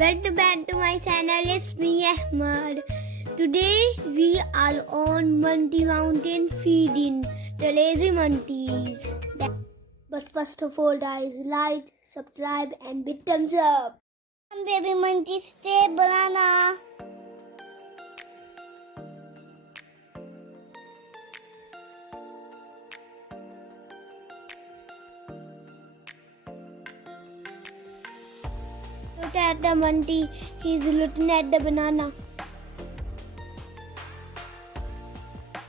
Welcome back to my channel. It's me, Ahmad. Today we are on Munty Mountain feeding the lazy monkeys. But first of all, guys, like, subscribe, and big thumbs up. Come, baby monkeys, stay banana. Look at the monkey. He's looking at the banana.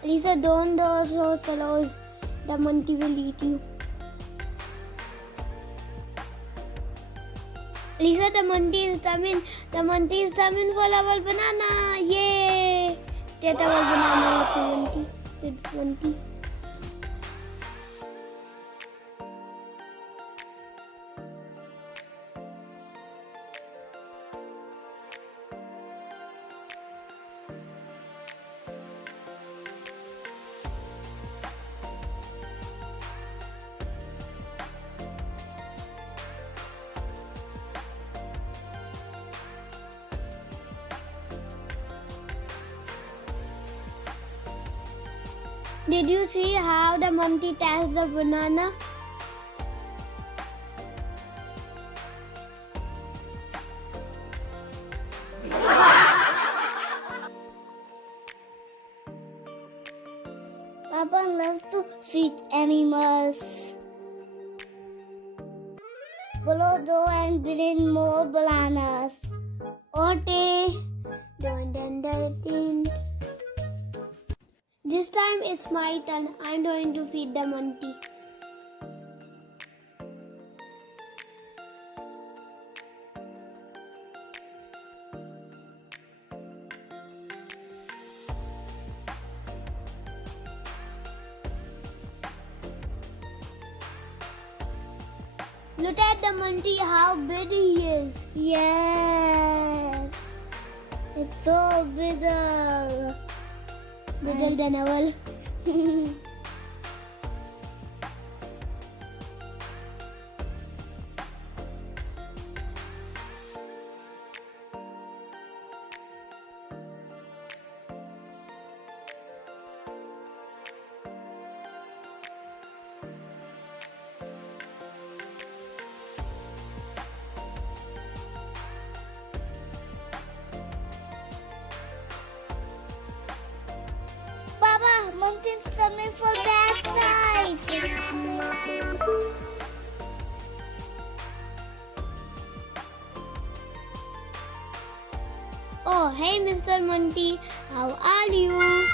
Lisa, don't do so slow. The monkey will eat you. Lisa, the monkey is coming. The monkey is coming for our banana. Yay! Get our banana, monkey. Did you see how the monkey tastes the banana? Papa loves to feed animals. Follow though and bring more bananas. Okay. Dun. This time it's my turn. I'm going to feed the monkey. Look at the monkey, how big he is. Yes. It's so bigger. Bigger than ever. Mountain's coming for back side. Oh, hey, Mr. Monkey. How are you?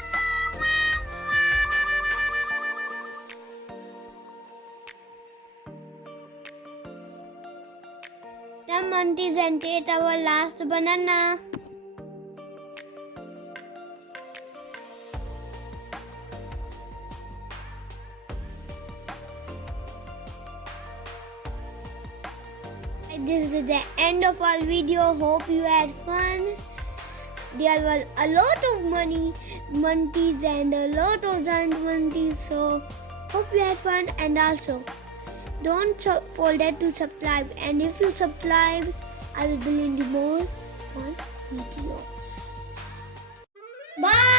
The monkeys and ate our last banana. This is the end of our video. Hope you had fun. There were a lot of monkeys and a lot of giant monkeys. So hope you had fun, and also don't forget to subscribe. And if you subscribe, I will bring you more fun videos. Bye.